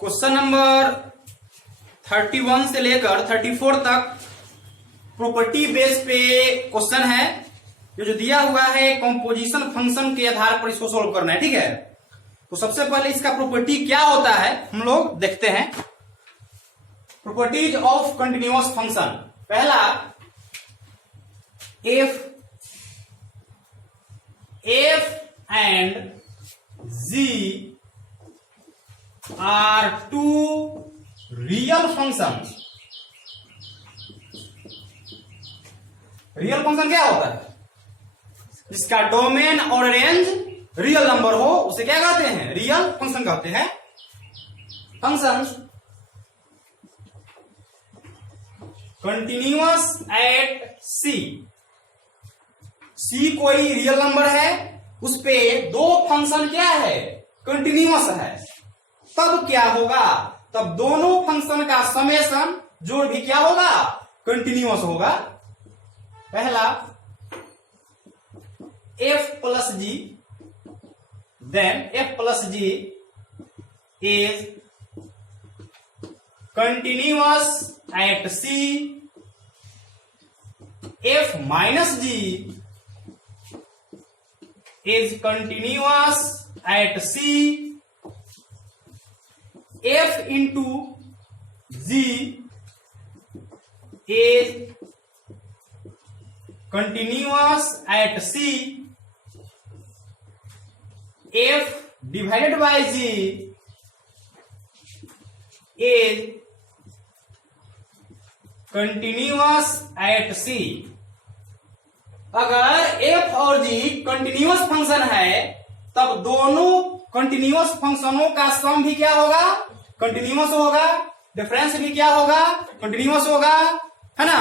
Question number 31 से लेकर 34 तक प्रॉपर्टी बेस पे क्वेश्चन है। ये जो दिया हुआ है कंपोजिशन फंक्शन के आधार पर इसको सोल्व करना है, ठीक है। तो सबसे पहले इसका प्रॉपर्टी क्या होता है हम लोग देखते हैं। प्रॉपर्टीज ऑफ कंटिन्यूअस फंक्शन, पहला f and g are two real function. Real function क्या होता है? जिसका डोमेन और रेंज रियल नंबर हो उसे क्या कहते हैं? रियल फंक्शन कहते हैं। फंक्शन कंटिन्यूअस एट सी कोई रियल नंबर है, उस पे दो फंक्शन क्या है? कंटिन्यूअस है। तब क्या होगा? तब दोनों फंक्शन का समेशन जोड़ भी क्या होगा? कंटिन्यूअस होगा। पहला f plus g, then f plus g is continuous at c, f minus g is continuous at C, F into G is continuous at C, F divided by G is continuous at C। अगर f और g continuous function है तब दोनों continuous फंक्शनों का सम भी क्या होगा? कंटिन्यूअस होगा। डिफरेंस भी क्या होगा? कंटिन्यूअस होगा, है ना।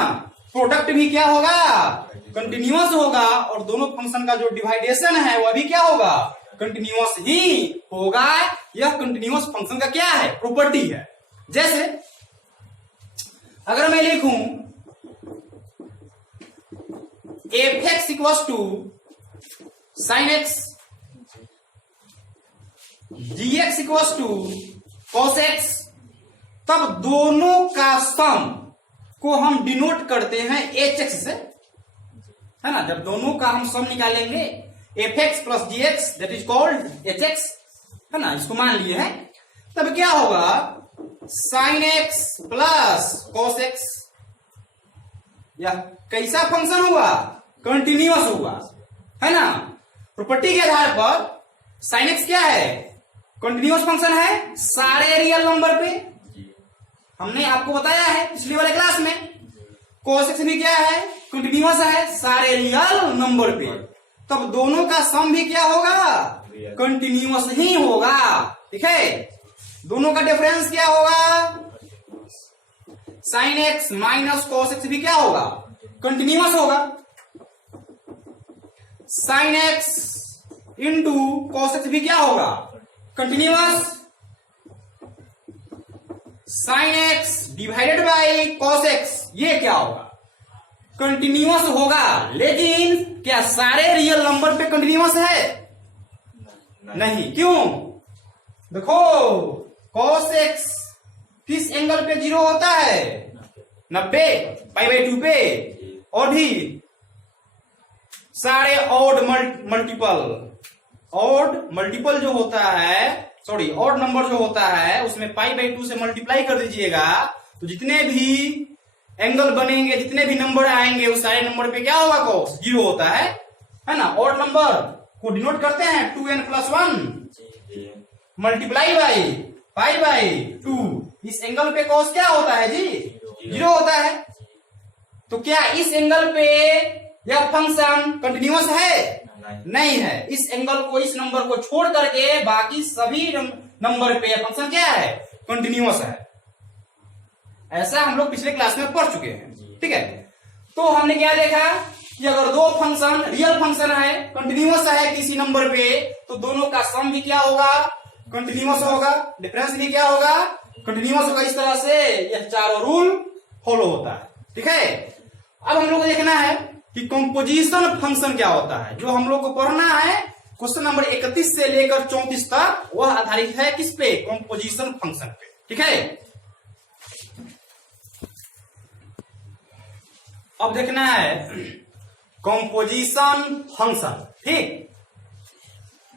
प्रोडक्ट भी क्या होगा? कंटिन्यूअस होगा। और दोनों फंक्शन का जो डिवाइडेशन है वह भी क्या होगा? कंटिन्यूअस ही होगा। यह कंटिन्यूअस फंक्शन का क्या है? प्रॉपर्टी है। जैसे अगर मैं लिखूं f x equal to sine x, g x equal to cos x, तब दोनों का सम को हम डिनोट करते हैं एच एक्स से, है ना। जब दोनों का हम सम निकालेंगे f x plus g x that is called h x, है ना। इसको मान लिए हैं, तब क्या होगा? Sine x plus cos x. यह कैसा फंक्शन हुआ? कंटिन्यूअस हुआ, है ना। प्रॉपर्टी के आधार पर साइन एक्स क्या है? कंटिन्यूअस फंक्शन है सारे रियल नंबर पे, हमने आपको बताया है पिछले वाले क्लास में। कॉस एक्स भी क्या है? कंटिन्यूअस है सारे रियल नंबर पे। तब दोनों का सम भी क्या होगा? कंटिन्यूअस ही होगा, ठीक है। दोनों का डिफरेंस क्या होगा? Sine x minus cos x भी क्या होगा? कंटिन्यूअस होगा। Sine x into cos x भी क्या होगा? Continuous. Sine x divided by cos x ये क्या होगा? कंटिन्यूअस होगा। लेकिन क्या सारे रियल नंबर पे कंटिन्यूअस है? नहीं। क्यों? देखो कॉस एक्स किस एंगल पे 0 होता है? 90 पाई/2 पे। और भी सारे ऑड मल्टीपल जो होता है, सॉरी ऑड नंबर जो होता है उसमें पाई/2 से मल्टीप्लाई कर दीजिएगा तो जितने भी एंगल बनेंगे, जितने भी नंबर आएंगे उस सारे नंबर पे क्या होगा? कॉस 0 होता है ना। ऑड नंबर को डिनोट करते हैं 2n+1 मल्टीप्लाई बाई पाई/2। इस एंगल पे कॉस क्या होता है जी? 0 होता है। तो क्या इस एंगल पे यह फंक्शन कंटिन्यूअस है? नहीं है। इस एंगल को, इस नंबर को छोड़ करके बाकी सभी नंबर पे यह फंक्शन क्या है? कंटिन्यूअस है। ऐसा हम लोग पिछले क्लास में पढ़ चुके हैं, ठीक है। तो हमने क्या देखा कि अगर दो फंक्शन रियल फंक्शन है, कंटिन्यूअस है किसी नंबर पे, तो दोनों का सम भी क्या होगा? कंटिन्यूअस होगा। डिफरेंस भी क्या होगा? कंटिन्यूअस होगा। इस तरह से यह चारों रूल फॉलो होता है, ठीक है। अब हम लोग को देखना है कि कंपोजिशन फंक्शन क्या होता है। जो हम लोग को पढ़ना है क्वेश्चन नंबर 31 से लेकर 34 तक, वह आधारित है किस पे? कंपोजिशन फंक्शन पे। ठीक है। अब देखना है कंपोजिशन फंक्शन। ठीक,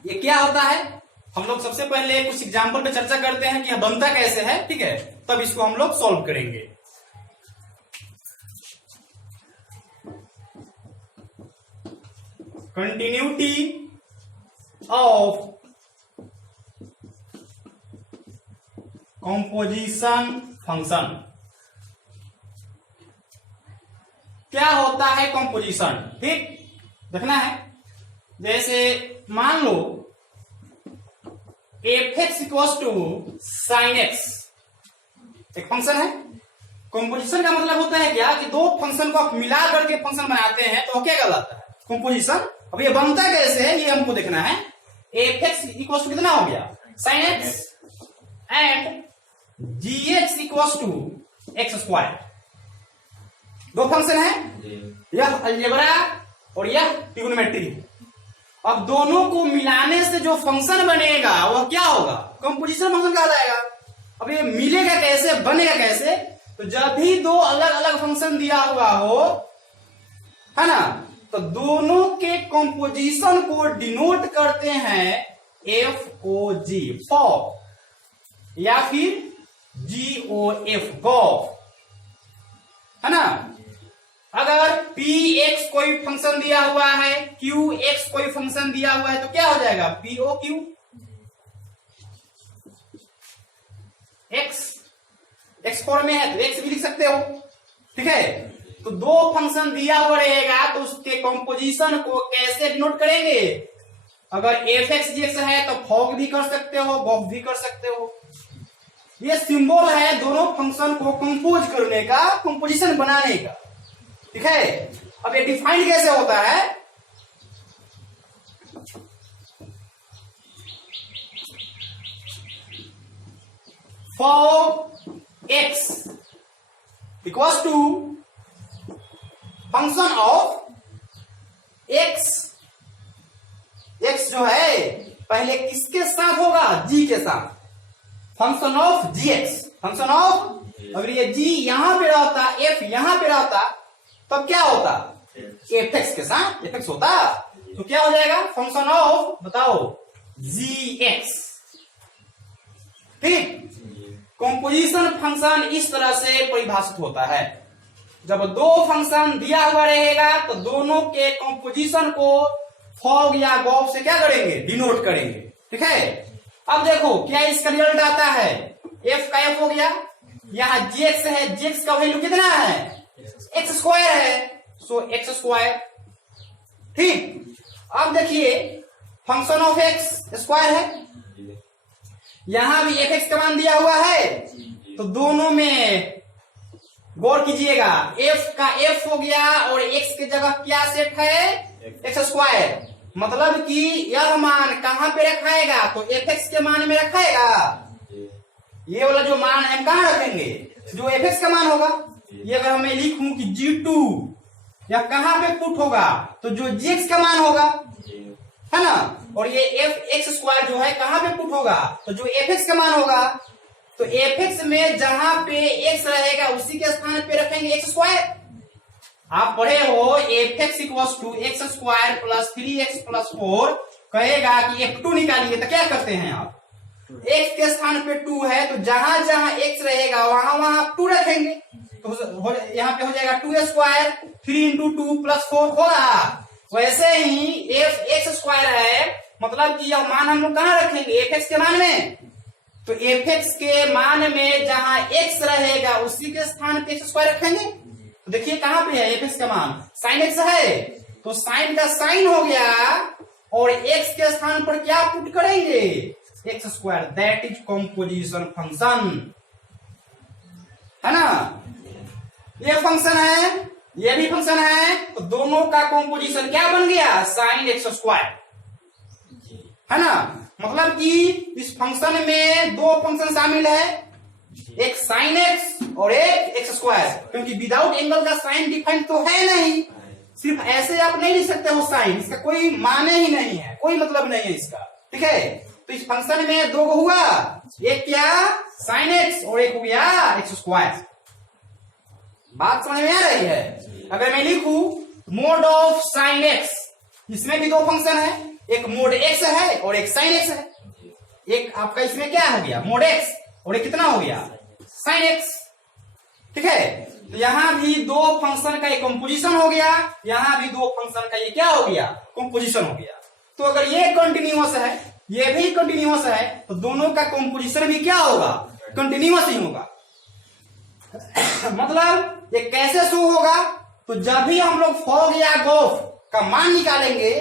ये क्या होता है हम लोग सबसे पहले कुछ एग्जांपल पे चर्चा करते हैं कि यह बनता कैसे है। ठीक है, तब इसको हम लोग सॉल्व करेंगे। Continuity of composition function. क्या होता है कंपोजिशन? ठीक, देखना है। जैसे मान लो f x equal to sine x एक फंक्शन है। कंपोजिशन का मतलब होता है क्या कि दो फंक्शन को आप मिला करके फंक्शन बनाते हैं तो क्या कहलाता है? कंपोजिशन। अब ये बनता कैसे है ये हमको देखना है। एफ एक्स इक्वल टू कितना हो गया? Sine x and g x equal to x square. दो फंक्शन है, यह अलजेब्रा और यह ट्रिग्नोमेट्री। अब दोनों को मिलाने से जो फंक्शन बनेगा वह क्या होगा? कंपोजिशन फंक्शन कहलाएगा। अब ये मिलेगा कैसे, बनेगा कैसे? तो जब भी दो अलग अलग फंक्शन दिया हुआ हो, है ना, तो दोनों के कंपोजिशन को डिनोट करते हैं एफ ओ जी, फॉ, या फिर जी ओ एफ, गॉफ, है ना। अगर पी एक्स कोई फंक्शन दिया हुआ है, क्यू एक्स कोई फंक्शन दिया हुआ है, तो क्या हो जाएगा? P o q x. X form में है तो एक्स भी लिख सकते हो। ठीक है, तो दो फंक्शन दिया हुआ रहेगा तो उसके कंपोजिशन को कैसे डिनोट करेंगे? अगर एफ एक्स जी एक्स है तो फॉग भी कर सकते हो, गॉफ भी कर सकते हो। ये सिंबल है दोनों फंक्शन को कंपोज करने का, कंपोजिशन बनाने का। ठीक है, अब ये डिफाइंड कैसे होता है? For x equals to function of x. X जो है पहले किसके साथ होगा? जी के साथ। Function of ji x, function of, अगर ये जी यहां पे रहता, एफ यहां पे रहता, तब क्या होता? एफ एक्स के साथ एफ एक्स होता, तो क्या हो जाएगा? फंक्शन ऑफ, बताओ, जी एक्स। ठीक, कंपोजिशन फंक्शन इस तरह से परिभाषित होता है। जब दो फंक्शन दिया हुआ रहेगा तो दोनों के कंपोजिशन को फॉग या गॉफ से क्या करेंगे? डिनोट करेंगे। ठीक है, अब देखो क्या इसका रिजल्ट आता है? एफ का एफ हो गया, यहां जी एक्स है, जी एक्स का वैल्यू कितना है? एक्स स्क्वायर है, सो एक्स स्क्वायर। ठीक, अब देखिए फंक्शन ऑफ एक्स स्क्वायर है, यहां भी एफ एक्स का मान दिया हुआ है, तो दोनों में गौर कीजिएगा, एफ का एफ हो गया और एक्स की जगह क्या सेट है? X square. मतलब कि यह मान कहां पे रखाएगा? तो एफ एक्स के मान में रखाएगा। ये वाला जो मान है हम कहां रखेंगे? जो एफ एक्स का मान होगा। ये अगर मैं लिखूं कि G2 यह कहां पे पुट होगा? तो जो Gx का मान होगा, है ना, और ये एफ एक्स स्क्वायर जो है कहां पे पुट होगा? तो जो एफ एक्स का मान होगा, तो एफ एक्स में जहां पे एक्स रहेगा उसी के स्थान पे रखेंगे एक्स स्क्वायर। आप पढ़े हो f x equal to x square plus 3x plus 4, कहेगा कि F2 निकालिए, तो क्या करते हैं आप? x के स्थान पे 2 है तो जहां जहां x रहेगा वहां वहां आप 2 रखेंगे, तो यहाँ पे हो जाएगा 2 स्क्वायर, 3 इंटू 2 प्लस 4 होगा। वैसे ही एफ एक्स स्क्वायर है, मतलब कि यह मान हम लोग कहां रखेंगे? एफ एक्स के मान में। तो एफ एक्स के मान में जहां x रहेगा उसी के स्थान पे एक्स स्क्वायर रखेंगे। तो देखिए कहां पे है एफ एक्स का मान? साइन एक्स है, तो साइन का साइन हो गया और x के स्थान पर क्या पुट करेंगे? X square. That is composition function, है ना। ये फंक्शन है, ये भी फंक्शन है, तो दोनों का कंपोजिशन क्या बन गया? साइन एक्स स्क्वायर, है ना। मतलब कि इस फंक्शन में दो फंक्शन शामिल है, एक साइन एक्स और एक एक्स स्क्वायर, क्योंकि विदाउट एंगल का साइन डिफाइंड तो है नहीं। सिर्फ ऐसे आप नहीं लिख सकते हो साइन, इसका कोई माने ही नहीं है, कोई मतलब नहीं है इसका। ठीक है, तो इस फंक्शन में दो को हुआ, एक क्या साइन एक्स और एक हो गया एक्स स्क्वायर। बात समझ में आ रही है? अगर मैं लिखूं मोड ऑफ साइन एक्स, इसमें भी दो फंक्शन है, एक मोड एक्स है और एक साइन एक्स है। एक आपका इसमें क्या हो गया मोड एक्स और एक कितना हो गया साइन एक्स। ठीक है, तो यहां भी दो फंक्शन का एक कंपोजिशन हो गया, यहां भी दो फंक्शन का ये क्या हो गया कंपोजिशन हो गया। तो अगर ये कंटिन्यूअस है ये भी कंटिन्यूअस है तो दोनों का कंपोजिशन भी क्या होगा कंटिन्यूअस ही होगा। मतलब ये कैसे शो होगा, तो जब भी हम लोग फॉग या गोफ का मान निकालेंगे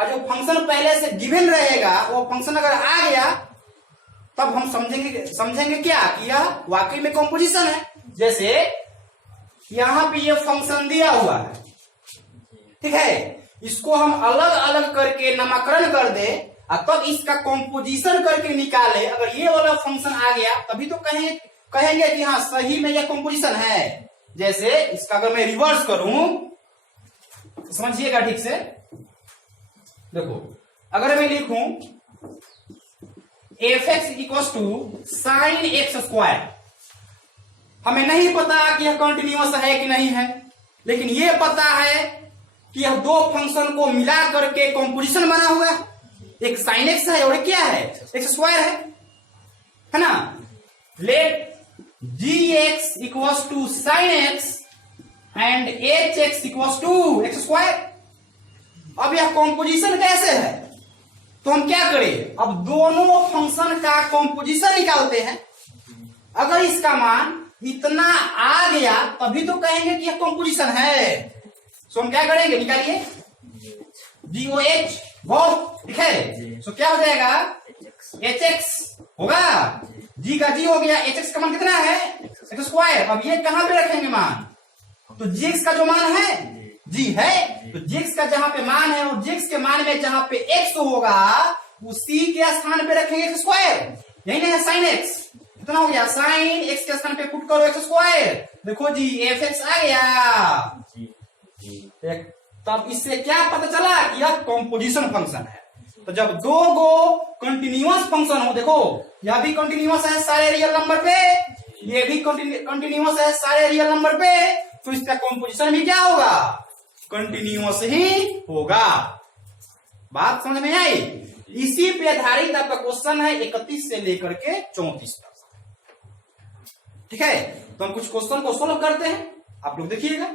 और जो फंक्शन पहले से गिवन रहेगा वो फंक्शन अगर आ गया तब हम समझेंगे क्या कि यह वाकई में कंपोजिशन है। जैसे यहां पे ये फंक्शन दिया हुआ है, ठीक है, इसको हम अलग अलग करके नामकरण कर दे और तब इसका कंपोजिशन करके निकाले, अगर ये वाला फंक्शन आ गया तभी तो कहेंगे कि हाँ सही में यह कंपोजिशन है। जैसे इसका अगर मैं रिवर्स करूं तो समझिएगा ठीक से, देखो अगर मैं लिखूं f x equal to sine x square, हमें नहीं पता कि यह कंटिन्यूअस है कि नहीं है, लेकिन यह पता है कि यह दो फंक्शन को मिला करके कंपोजिशन बना हुआ है, एक साइन एक्स है और एक क्या है एक्स स्क्वायर है ना। Let g x equal to sine x and h x equal to x square. अब यह कंपोजिशन कैसे है, तो हम क्या करें, अब दोनों फंक्शन का कंपोजिशन निकालते हैं। अगर इसका मान इतना आ गया तभी तो कहेंगे कि यह कंपोजिशन है। सो हम क्या करेंगे, निकालिए GOH बहुत, ठीक है, सो क्या हो जाएगा HX होगा, G का G हो गया, HX का मान कितना है एक्स स्क्वायर। अब ये कहां पे रखेंगे मान, तो GX का जो मान है G है, तो GX का जहां पे मान है और GX के मान में जहां पे X होगा उसी के स्थान पे रखेंगे एक्स स्क्वायर, यही नहीं है साइन एक्स, कितना हो गया साइन एक्स के स्थान पे पुट करो एक्स स्क्वायर, देखो जी एफ एक्स आ गया। तब इससे क्या पता चला कि यह कंपोजिशन फंक्शन है। तो जब दो गो कंटिन्यूअस फंक्शन हो, देखो यह भी कंटिन्यूअस है सारे रियल नंबर पे, ये भी कंटिन्यूअस है सारे रियल नंबर पे, तो इसका कंपोजिशन भी क्या होगा कंटिन्यूअस ही होगा। बात समझ में आई? इसी पे आधारित आपका क्वेश्चन है 31 से लेकर के 34 तक। ठीक है, तो हम कुछ क्वेश्चन को सोल्व करते हैं, आप लोग देखिएगा,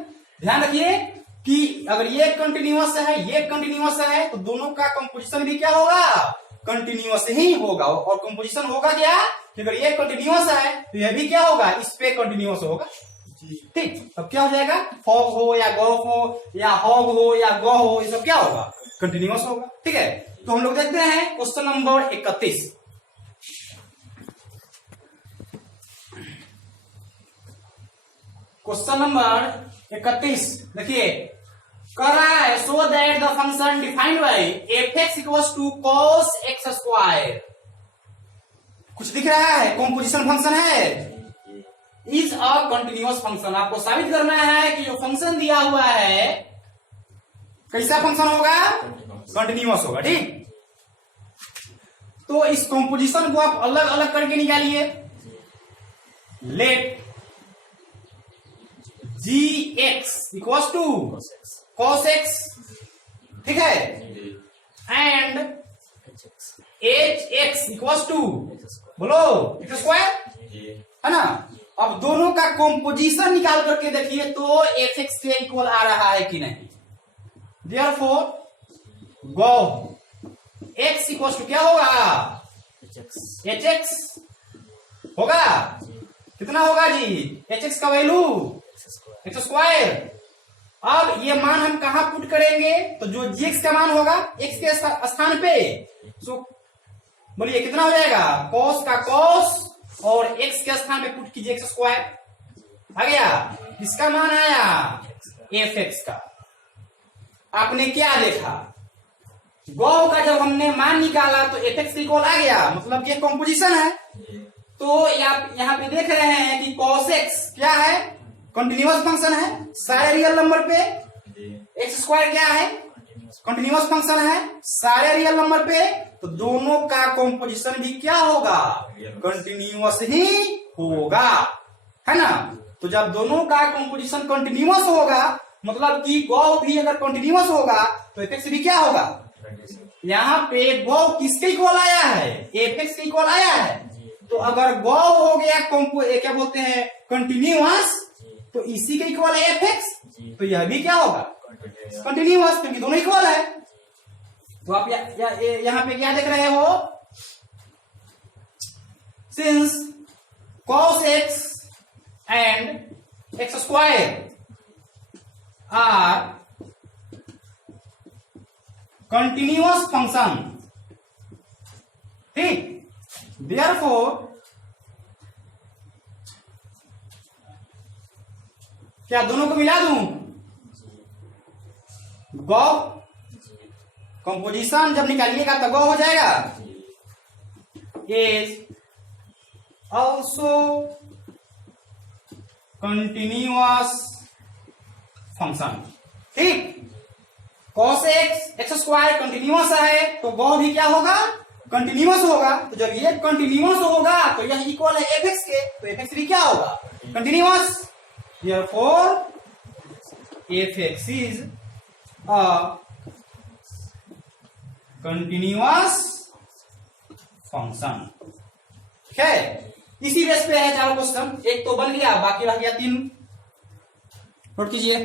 ध्यान रखिए कि अगर ये कंटिन्यूअस है ये कंटिन्यूअस है तो दोनों का कंपोजिशन भी क्या होगा कंटिन्यूअस ही होगा। और कंपोजिशन होगा क्या कि अगर ये कंटिन्यूअस है तो यह भी क्या होगा इस पे कंटिन्यूअस होगा। ठीक, तब क्या हो जाएगा, फॉग हो या गॉफ हो या हॉग हो या गो हो, ये सब क्या होगा कंटिन्यूअस होगा। ठीक है, तो हम लोग देखते हैं क्वेश्चन नंबर 31। क्वेश्चन नंबर 31 देखिए, कर रहा है so that the function defined by f x equals to cos x square, कुछ दिख रहा है कंपोजिशन फंक्शन है, इज अ कंटिन्यूअस फंक्शन। आपको साबित करना है कि जो फंक्शन दिया हुआ है कैसा फंक्शन होगा कंटिन्यूअस होगा। ठीक, तो इस कंपोजिशन को आप अलग अलग करके निकालिए। Let g x equal to cos x, ठीक है, and h x equal to बोलो एक्स स्क्वायर, है ना। अब दोनों का कंपोजिशन निकाल करके देखिए तो एफ एक्स के इक्वल आ रहा है कि नहीं। Therefore go x equal to क्या होगा एच एक्स होगा, कितना होगा जी एच एक्स का वैल्यू एक्स स्क्वायर। अब ये मान हम कहां पुट करेंगे, तो जो जी एक्स का मान होगा एक्स के स्थान पे, सो बोलिए कितना हो जाएगा कॉस का कॉस और एक्स के स्थान पे पुट कीजिए एक्स स्क्वायर, आ गया। इसका मान आया एफ एक्स का। आपने क्या देखा, गौ का जब हमने मान निकाला तो एफ एक्स इक्वल आ गया, मतलब ये कंपोजिशन है। तो आप यहाँ पे देख रहे हैं कि कॉस एक्स क्या है कंटिन्यूअस फंक्शन है सारे रियल नंबर पे, एक्स स्क्वायर क्या है कंटिन्यूअस फंक्शन है सारे रियल नंबर पे, तो दोनों का कॉम्पोजिशन भी क्या होगा, कंटिन्यूअस ही होगा, है ना। तो जब दोनों का कॉम्पोजिशन कंटिन्यूअस होगा, मतलब कि गौ भी अगर कंटिन्यूअस होगा तो एफएक्स भी क्या होगा। यहाँ पे गौ किसके इक्वल आया है, एफएक्स के इक्वल आया है। तो अगर गौ हो गया क्या बोलते हैं कंटिन्यूअस, तो इसी के इक्वल है एफएक्स, तो यह भी क्या होगा कंटिन्यूअस, क्योंकि दोनों इक्वल है। तो आप यहाँ पे क्या देख रहे हो, since cos x and x square are continuous function, ठीक, therefore क्या दोनों को मिला दूं, गौ कंपोजिशन जब निकालिएगा तो गौ हो जाएगा, इज ऑल्सो कंटिन्यूअस फंक्शन, ठीक। cos x स्क्वायर कंटिन्यूअस है तो गौ भी क्या होगा कंटिन्यूअस होगा। तो जब ये कंटिन्यूअस होगा तो यह इक्वल है एफएक्स के, तो एफएक्स भी क्या होगा continuous. Therefore, fx is a continuous function, ठीक है। इसी बेस पे है चारों क्वेश्चन, एक तो बन गया, बाकी रह गया 3, नोट कीजिए।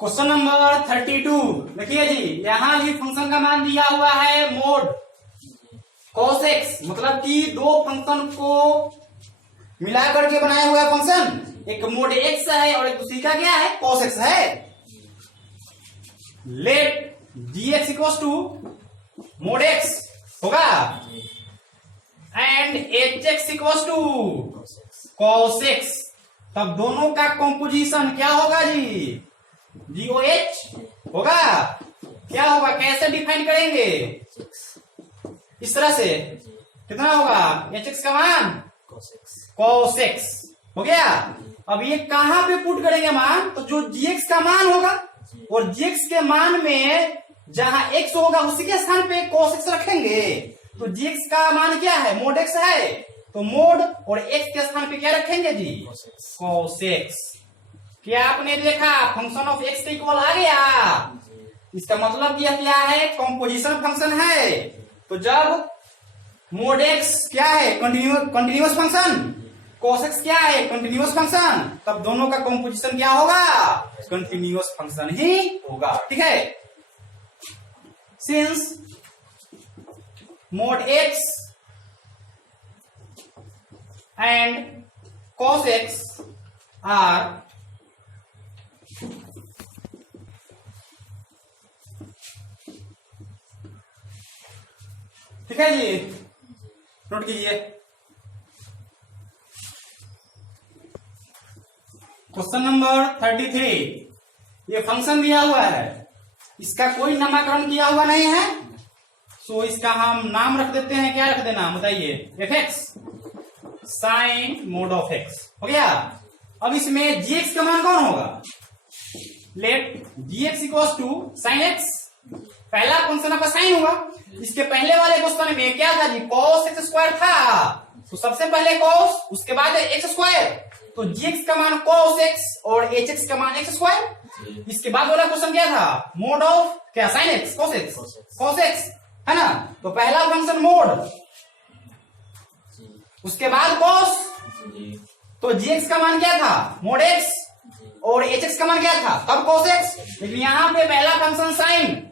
क्वेश्चन नंबर 32 देखिए जी, यहां भी फंक्शन का मान दिया हुआ है मोड cos x, मतलब कि दो फंक्शन को मिला करके बनाया हुआ फंक्शन, एक मोड x है और एक दूसरी का क्या है cos x है। Let gx equals to mod x होगा and hx equals to cos x, तब दोनों का कॉम्पोजिशन क्या होगा जी, GOH होगा। क्या होगा, कैसे डिफाइन करेंगे, इस तरह से, कितना होगा hx का मान cos x हो गया। अब ये कहां पे पुट करेंगे मान, तो जो gx का मान होगा और gx के मान में जहां x होगा उसी के स्थान पे cos x रखेंगे। तो gx का मान क्या है मोड x है, तो मोड और x के स्थान पे क्या रखेंगे जी cos x। क्या आपने देखा फंक्शन ऑफ x के इक्वल आ गया, इसका मतलब यह क्या है कॉम्पोजिशन फंक्शन है। तो जब मोड x क्या है कंटिन्यूअस फंक्शन, cos x क्या है कंटिन्यूअस फंक्शन, तब दोनों का कॉम्पोजिशन क्या होगा कंटिन्यूअस फंक्शन ही होगा, ठीक है। Sins mod x and cos x are ठीक है जी, नोट कीजिए। क्वेश्चन नंबर 33, ये फंक्शन दिया हुआ है, इसका कोई नामकरण किया हुआ नहीं है, सो इसका हम नाम रख देते हैं, क्या रख देना बताइए, fx sine mod of x हो गया। अब इसमें gx का मान कौन होगा, let gx equals to sine x, पहला फंक्शन आपका साइन होगा। इसके पहले वाले क्वेश्चन में क्या था जी cos x स्क्वायर था, तो सबसे पहले cos उसके बाद x स्क्वायर, तो gx का मान cos x और hx का मान x स्क्वायर। इसके बाद वाला क्वेश्चन क्या था मोड ऑफ क्या साइन x cos x है ना। तो पहला फंक्शन मोड, उसके बाद cos, तो gx का मान क्या था मोड x और hx का मान क्या था तब cos x। लेकिन यहाँ पे पहला फंक्शन साइन,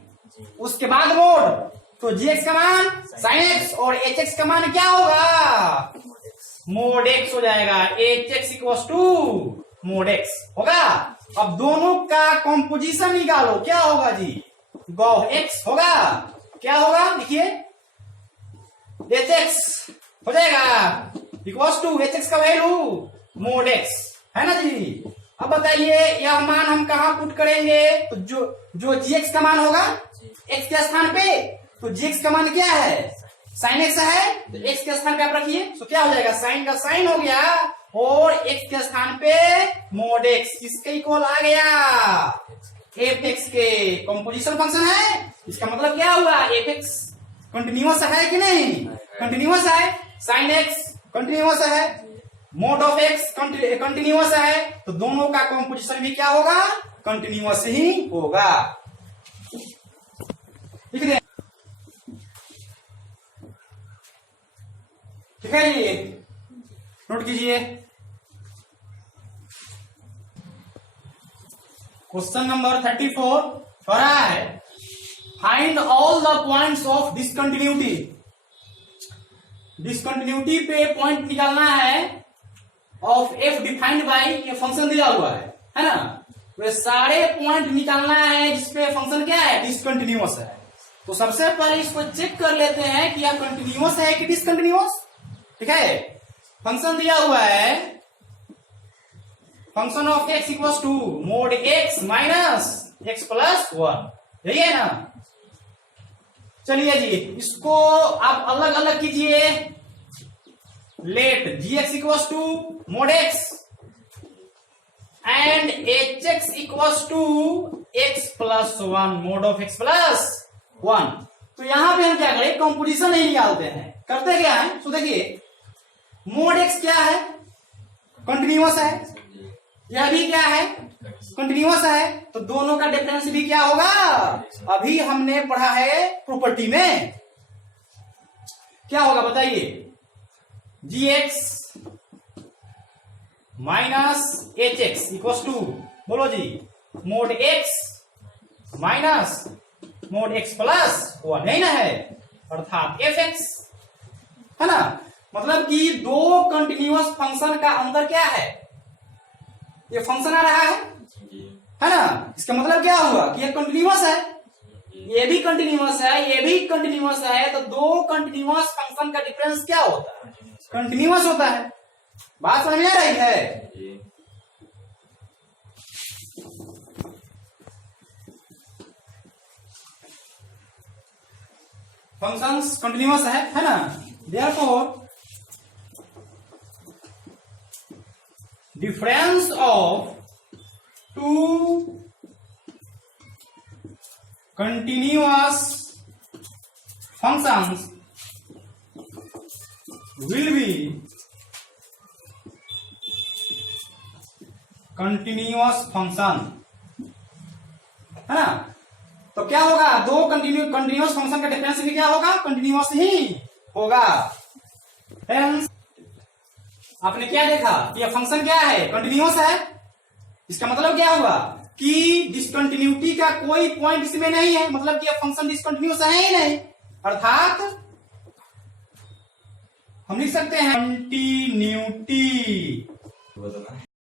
उसके बाद मोड, तो gx का मान sin x और hx का मान क्या होगा मोड x हो जाएगा, hx equals to mod x होगा। अब दोनों का कॉम्पोजिशन निकालो, क्या होगा जी गौ x होगा, क्या होगा देखिए hx हो जाएगा इक्वल्स टू hx का वैल्यू मोड x है ना जी। अब बताइए यह मान हम कहाँ पुट करेंगे, तो जो gx का मान होगा x के स्थान पे, तो gx का मान क्या है साइन x है, तो x के स्थान पे आप रखिए, तो क्या हो जाएगा साइन का साइन हो गया और x के स्थान पे mod x, किसके इक्वल आ गया, एफ एक्स के। कंपोजिशन फंक्शन है, इसका मतलब क्या हुआ, एफ एक्स कंटिन्यूअस है कि नहीं, कंटिन्यूअस है। साइन एक्स कंटिन्यूअस है, मोड ऑफ एक्स कंटिन्यूअस है, तो दोनों का कंपोजिशन भी क्या होगा, कंटिन्यूअस ही होगा। ठीक है, ठीक है जी, नोट कीजिए। क्वेश्चन नंबर 34 हो रहा है, find all the points of discontinuity. Discontinuity पे पॉइंट निकालना है ऑफ एफ डिफाइंड बाई, ये फंक्शन दिया हुआ है ना, वे सारे पॉइंट निकालना है जिसपे फंक्शन क्या है, डिसकंटिन्यूअस है। तो सबसे पहले इसको चेक कर लेते हैं कि यह कंटिन्यूअस है कि डिसकंटिन्यूअस। ठीक है, फंक्शन दिया हुआ है, function of x equal to mod x minus x plus 1, यही है ना। चलिए जी, इसको आप अलग अलग कीजिए। Let g x equal to mod x and h x equal to x plus 1 mod of x plus 1। तो यहां पे हम क्या करें, कंपोजिशन नहीं निकालते हैं, करते क्या है, तो देखिए मोड एक्स क्या है, कंटिन्यूअस है, यह भी क्या है, कंटिन्यूअस है, तो दोनों का डिफरेंस भी क्या होगा, अभी हमने पढ़ा है प्रॉपर्टी में, क्या होगा बताइए, g x minus h x equal to, बोलो जी, mod x minus mod x plus 1, नहीं ना है, अर्थात एफ एक्स, है ना। मतलब कि दो कंटिन्यूअस फंक्शन का अंतर क्या है, ये फंक्शन आ रहा है ना, इसका मतलब क्या हुआ कि ये कंटिन्यूअस है, ये भी कंटिन्यूअस है, ये भी कंटिन्यूअस है, तो दो कंटिन्यूअस फंक्शन का डिफरेंस क्या होता है, कंटिन्यूअस होता है। बात समझ में आ रही है। फंक्शंस कंटिन्यूअस है ना, therefore difference of two continuous functions will be continuous function, है ना। तो क्या होगा, दो कंटिन्यूअस फंक्शन का डिफरेंस भी क्या होगा, कंटिन्यूअस ही होगा। Hence, आपने क्या देखा कि यह फंक्शन क्या है, कंटिन्यूअस है। इसका मतलब क्या हुआ कि डिसकंटिन्यूटी का कोई पॉइंट इसमें नहीं है, मतलब कि यह फंक्शन डिसकंटिन्यूअस है ही नहीं, अर्थात हम लिख सकते हैं कंटिन्यूटी